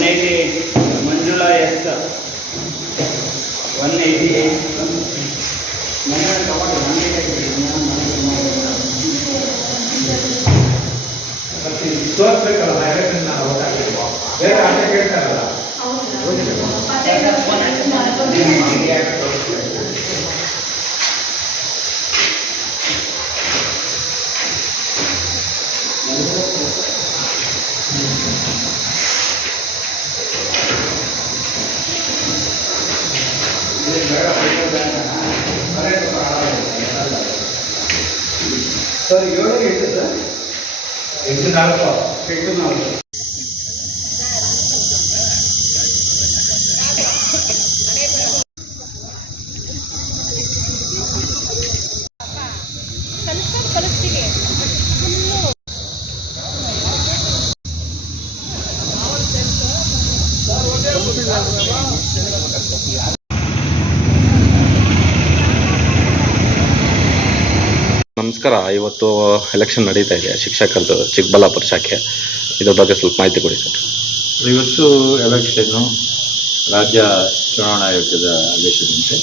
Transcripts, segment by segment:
188 Manjula S 188 ತೋರಿಸ್ಬೇಕಲ್ಲ ಬೇರೆ ಆಟ ಕೇಳ್ತಾರಲ್ಲ sir 7 sir 8 ನಮಸ್ಕಾರ. ಇವತ್ತು ಎಲೆಕ್ಷನ್ ನಡೀತಾ ಇದೆ ಶಿಕ್ಷಕರದ್ದು ಚಿಕ್ಕಬಳ್ಳಾಪುರ ಶಾಖೆ. ಇದ್ರ ಬಗ್ಗೆ ಸ್ವಲ್ಪ ಮಾಹಿತಿ ಕೊಡಿ ಸರ್. ಇವತ್ತು ಎಲೆಕ್ಷನ್ನು ರಾಜ್ಯ ಚುನಾವಣಾ ಆಯೋಗದ ಆದೇಶದಂತೆ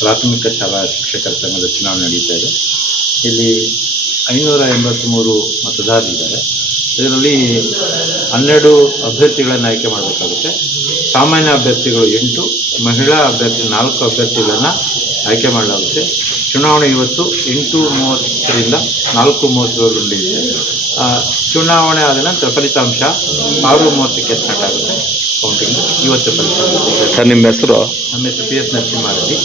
ಪ್ರಾಥಮಿಕ ಶಾಲಾ ಶಿಕ್ಷಕರ ಸಂಘದ ಚುನಾವಣೆ ನಡೀತಾ ಇದೆ. ಇಲ್ಲಿ 583 ಮತದಾರರಿದ್ದಾರೆ. ಇದರಲ್ಲಿ 12 ಅಭ್ಯರ್ಥಿಗಳನ್ನು ಆಯ್ಕೆ ಮಾಡಬೇಕಾಗುತ್ತೆ. ಸಾಮಾನ್ಯ ಅಭ್ಯರ್ಥಿಗಳು 8, ಮಹಿಳಾ ಅಭ್ಯರ್ಥಿ 4 ಅಭ್ಯರ್ಥಿಗಳನ್ನು ಆಯ್ಕೆ ಮಾಡಲಾಗುತ್ತೆ. ಚುನಾವಣೆ ಇವತ್ತು 8:30ರಿಂದ 4:30ವರೆಗೂ ನಡೆಯುತ್ತೆ. ಚುನಾವಣೆ ಆದ ನಂತರ ಫಲಿತಾಂಶ 6:30ಕ್ಕೆ ಸ್ಟಾರ್ಟ್ ಆಗುತ್ತೆ ಕೌಂಟಿಂಗ್. ಇವತ್ತು ಫಲಿತಾಂಶ. ಸರ್ ನಿಮ್ಮ ಹೆಸರು? ನಮ್ಮ ಹೆಸರು PS ನರಸಿಂಹಾರೆಡ್ಡಿ,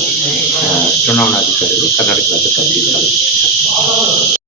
ಚುನಾವಣಾಧಿಕಾರಿಗಳು, ಕರ್ನಾಟಕ ರಾಜ್ಯ ಕಾಂಗ್ರೆಸ್.